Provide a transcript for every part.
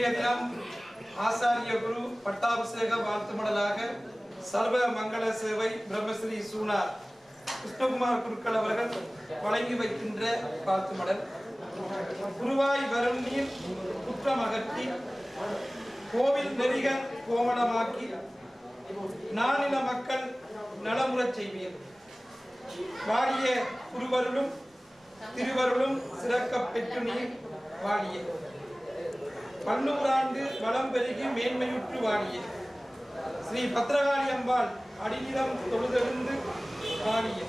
இன்றைய தினம் ஆசாரிய குரு பட்டாபிஷேக வாழ்த்து மடலாக சர்வ மங்கள சேவை பிரம்மஸ்ரீ சூனா கிருஷ்ணகுமார் குருக்கள் அவர்கள் வழங்கி வைக்கின்ற வாழ்த்து மடல். குருவாய் வரும் நீர் குற்றம் அகற்றி கோவில் நெறிகள் கோமணமாக்கி நானில மக்கள் நலமுறச் செய்வீர். வாழிய குருவருளும் திருவருளும் சிறக்க பெற்று நீர் வாழிய. பன்னூறாண்டு வளம் பெருகி மேன்மையுற்று வாழிய. ஸ்ரீ பத்ரகாளி அம்பாள் அடிநிலம் தொழுதெழுந்து வாழிய.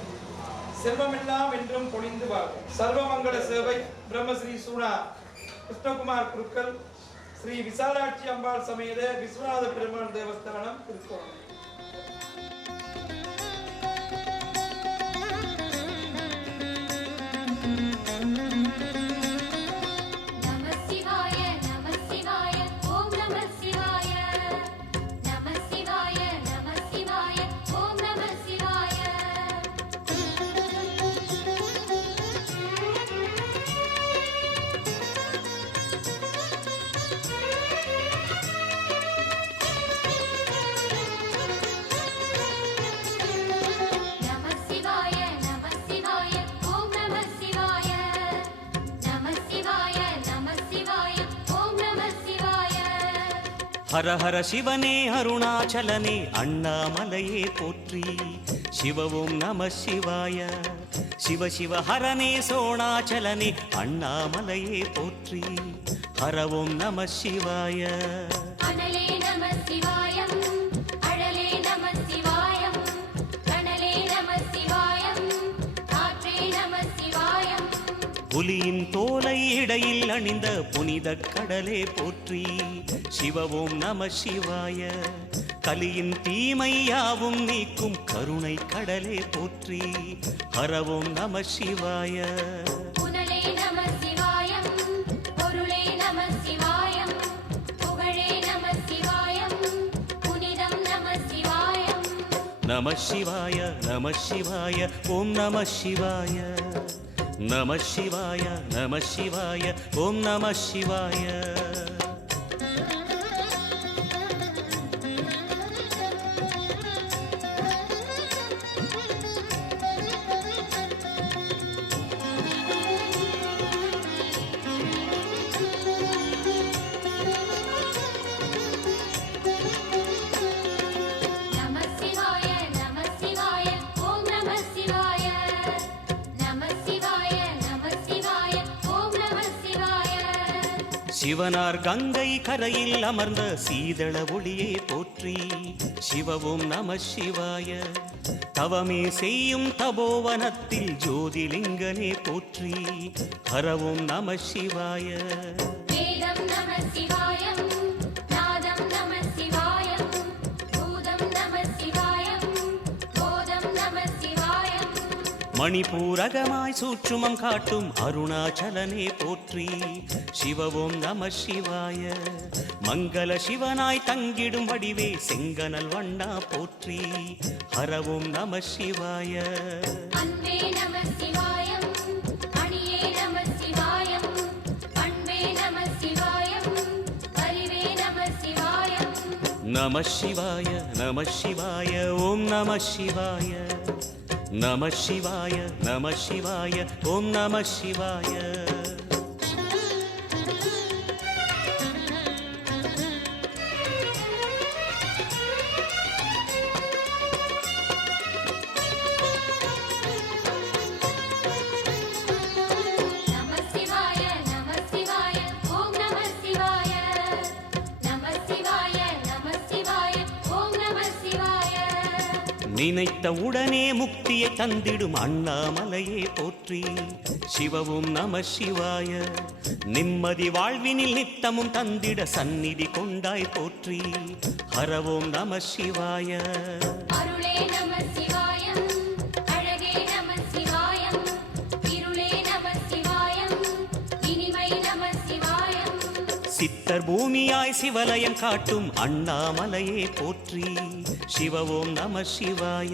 செல்வமெல்லாம் என்றும் பொழிந்து வாழும். சர்வமங்கள சேவை பிரம்மஸ்ரீ சூனா கிருஷ்ணகுமார் குருக்கள் ஸ்ரீ விசாலாட்சி அம்பாள் சமேத விஸ்வநாத பெருமாள் தேவஸ்தானம் திருக்கோணம். ஹர ஹர சிவனே அருணாச்சலனே அண்ணாமலையே போற்றி. சிவவும் நம சிவாய. சிவ சிவ ஹரனே சோணாச்சலனே அண்ணாமலையே போற்றி. ஹரவும் நம சிவாய. புலியின் தோலை இடையில் அணிந்த புனித கடலே போற்றி. சிவவும் நம சிவாய. கலியின் தீமையாவும் நீக்கும் கருணை கடலே போற்றி. ஹரவும் நம சிவாய. நம சிவாய நம சிவாய ஓம் நம சிவாய. நம சிவாய நம சிவாய ஓம் நம சிவாய. சிவனார் கங்கை கரையில் அமர்ந்த சீதள ஒளியே போற்றி. சிவவும் நம சிவாய. தவமே செய்யும் தபோவனத்தில் ஜோதிலிங்கனே போற்றி. ஹரவும் நம சிவாய. மணிபூரகமாய் சூற்றுமம் காட்டும் அருணாச்சலனே போற்றி. சிவவும் நம சிவாய. மங்கள சிவனாய் தங்கிடும் வடிவே செங்கனல் வண்ணா போற்றி. ஹரவும் நம சிவாய. நம சிவாய நம சிவாய ஓம் நம சிவாய. நம சிவாய நம சிவாய ஓம் நம சிவாய. நினைத்த உடனே முக்தியை தந்திடும் அண்ணாமலையே போற்றி. சிவவும் நம சிவாய. நிம்மதி வாழ்வினில் நித்தமும் தந்திட சந்நிதி கொண்டாய் போற்றி. ஹரவோம் நம சிவாய. சித்தர் பூமியாய் சிவலயம் காட்டும் அண்ணாமலையே போற்றி. சிவவோம் நம சிவாய.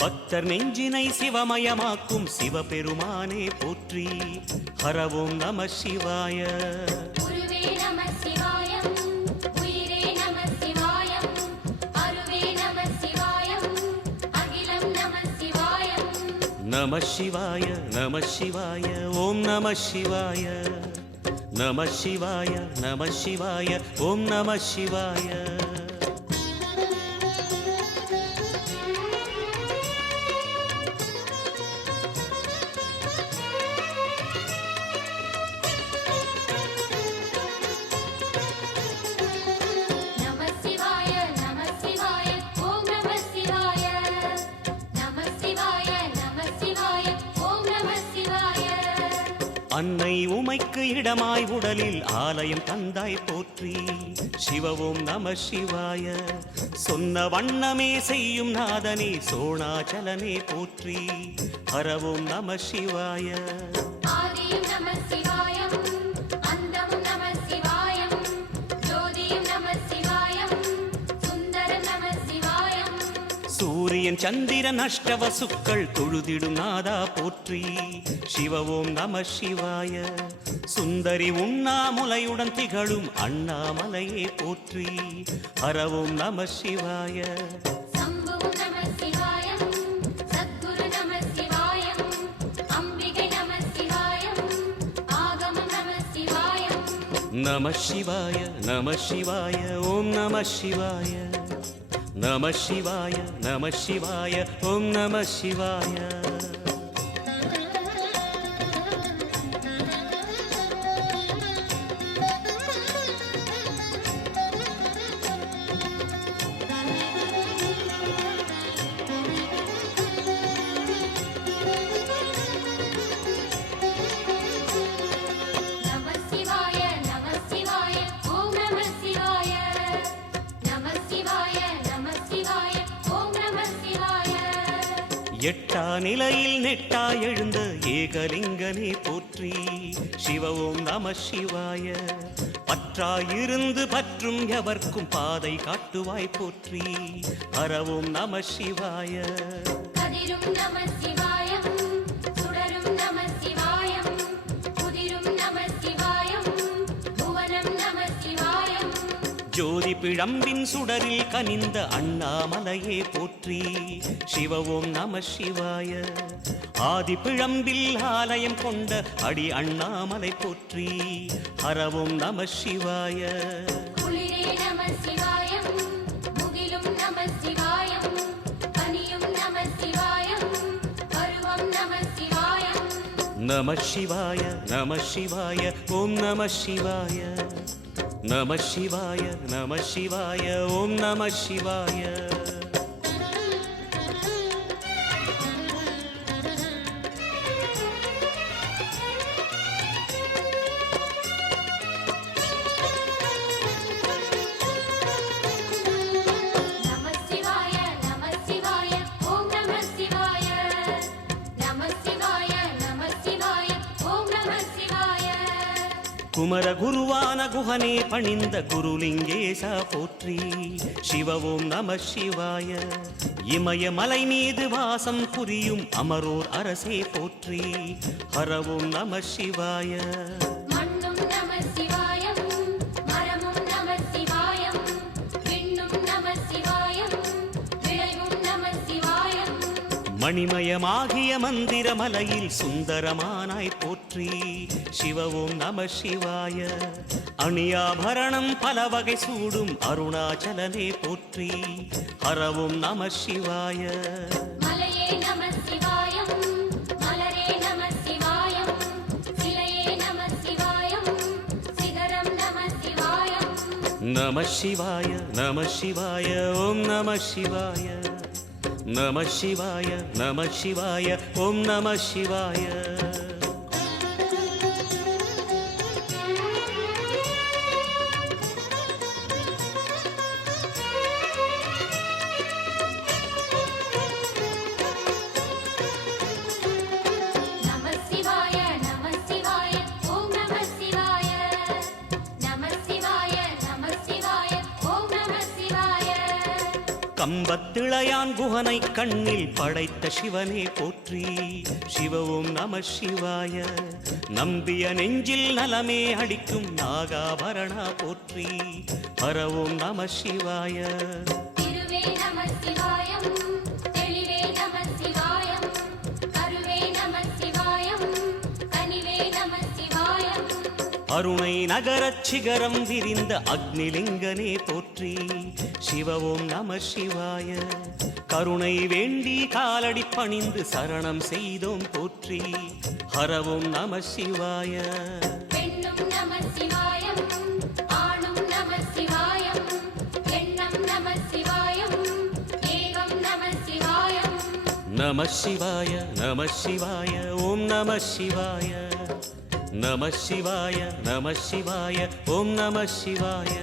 பக்தர் நெஞ்சினை சிவமயமாக்கும் சிவபெருமானே போற்றி. ஹரவோம் நம சிவாய. குருவே நம சிவாய. நம சிவாய நம சிவாய ஓம் நம சிவாய நம சிவாய நம சிவாய ஓம் நம சிவாய அன்னை உமைக்கு இடமாய் உடலில் ஆலயம் தந்தாய் போற்றி சிவவோம் நம சிவாய சொன்ன வண்ணமே செய்யும் நாதனே சோணாச்சலனே போற்றி ஹரவோம் நம சிவாய ஆதியும் நம சிவாயம் அந்தமும் நம சிவாயம் ஜோதியும் நம சிவாயம் சுந்தரம் நம சிவாயம் சூரியன் சந்திரன் அஷ்டவசுக்கள் தொழுதிடும் நாதா போற்றி சிவவோம் நம சிவாய சுந்தரி உண்ணாமுலையுடன் திகழும் அண்ணாமலையே போற்றி ஹரவோம் நம சிவாய சம்புவும் நம சிவாயம் சத்குரு நம சிவாயம் அம்பிகை நம சிவாயம் ஆகமம் நம சிவாயம் நம சிவாய நம சிவாய ஓம் நம சிவாய நம சிவாய நம சிவாய ஓம் நம சிவாய நம சிவாய நம சிவாய ஓம் நம சிவாய நம சிவாய நம சிவாய ஓம் நம சிவாய எட்டா நிலையில் நெட்டா எழுந்த ஏகலிங்கனே போற்றி சிவவோம் நம சிவாய பற்றாயிருந்து பற்றும் எவர்க்கும் பாதை காட்டுவாய் போற்றி ஹரவோம் நம சிவாய கதிரும் நம சிவாயம் சுடரும் நம சிவாயம் புதிரும் நம சிவாயம் புவனம் நம சிவாயம் ஜோதி பிழம்பின் சுடரில் கனிந்த அண்ணாமலையே போற்றி சிவவோம் நம சிவாய ஆதி பிழம்பில் ஆலயம் கொண்ட அடி அண்ணாமலை போற்றி ஹரவோம் நம சிவாய குளிரே நம சிவாயம் முகிலும் நம சிவாயம் பனியும் நம சிவாயம் பருவம் நம சிவாயம் நம சிவாய நம சிவாய ஓம் நம சிவாய நம சிவாய நம சிவாய ஓம் நம சிவாய நம சிவாய நம சிவாய ஓம் நம சிவாய நம சிவாய நம சிவாய ஓம் நம சிவாய குமர குருவான குஹனே பணிந்த குருலிங்கேசா போற்றி சிவவோம் நம சிவாய இமயமலை மீது வாசம் புரியும் அமரோர் அரசே போற்றி ஹரவோம் நம சிவாய மண்ணும் நம சிவாயம் மரமும் நம சிவாயம் விண்ணும் நம சிவாயம் விளைவும் நம சிவாயம் மணிமயமாகிய மந்திர மலையில் சுந்தரமானாய் போற்றி சிவவோம் நம சிவாய அணியாபரணம் பல வகை சூடும் அருணாச்சலனே போற்றி ஹரவோம் நம சிவாய மலையே நம சிவாயம் மலரே நம சிவாயம் சிலையே நம சிவாயம் சிகரம் நம சிவாயம் நம சிவாய நம சிவாய ஓம் நம சிவாய நம சிவாய நம சிவாய ஓம் நம சிவாய நம சிவாய நம சிவாய ஓம் நம சிவாய நம சிவாய நம சிவாய ஓம் நம சிவாய கம்பத்திளையான் குஹனை கண்ணில் படைத்த சிவனே போற்றி சிவவோம் நம சிவாய நம்பிய நெஞ்சில் நலமே அடிக்கும் நாகாபரணா போற்றி ஹரவோம் நம சிவாய திருவே நம சிவாயம் தெளிவே நம சிவாயம் கருவே அருணை நகரச் சிகரம் விரிந்த அக்னிலிங்கனே போற்றி சிவ ஓம் நம சிவாய கருணை வேண்டி காலடி பணிந்து சரணம் செய்தோம் போற்றி ஹரவோம் நம சிவாய பெண்ணும் நம சிவாயம் ஆணும் நம சிவாயம் எண்ணம் நம சிவாயம் ஏகம் நம சிவாயம் நம சிவாய நம சிவாய ஓம் நம சிவாய நம சிவாய நம சிவாய ஓம் நம சிவாய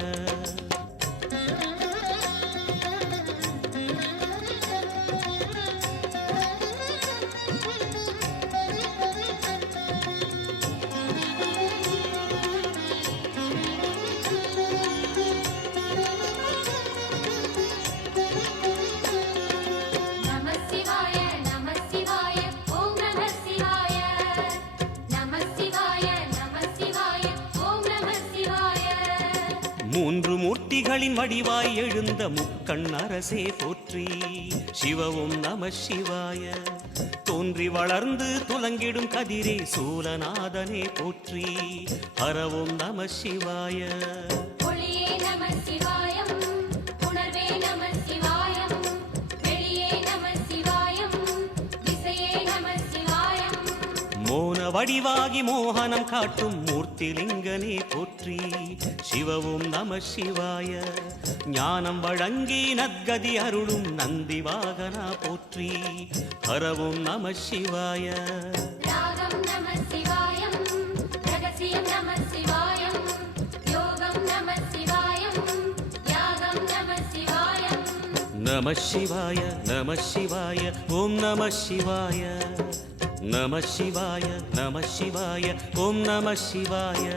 நம சிவாய நம சிவாய ஓம் நம சிவாய நம சிவாய நம சிவாய ஓம் நம சிவாய மூன்று மூர்த்திகளின் வடிவாய் எழுந்த முக்கண் அரசே போற்றி சிவ ஓம் நம சிவாய தோன்றி வளர்ந்து துலங்கிடும் கதிரே சூலநாதனே போற்றி ஹர ஓம் நம சிவாய ஒளியே நம சிவாயம் உணர்வே நம சிவாயம் வெளியே நம சிவாயம் திசையே நம சிவாயம் மோன வடிவாகி மோகனம் காட்டும் மூர்த்திலிங்கனே போற்றி சிவ ஓம் நம சிவாய ஞானம் வழங்கி நற்கதி அருளும் நந்தி வாகனா போற்றி ஹர ஓம் நம சிவாய ராகம் நம சிவாயம் ரகசியம் நம சிவாயம் யோகம் நம சிவாயம் யாகம் நம சிவாயம் நம சிவாய நம சிவாய ஓம் நம சிவாய நம சிவாய நம சிவாய ஓம் நம சிவாய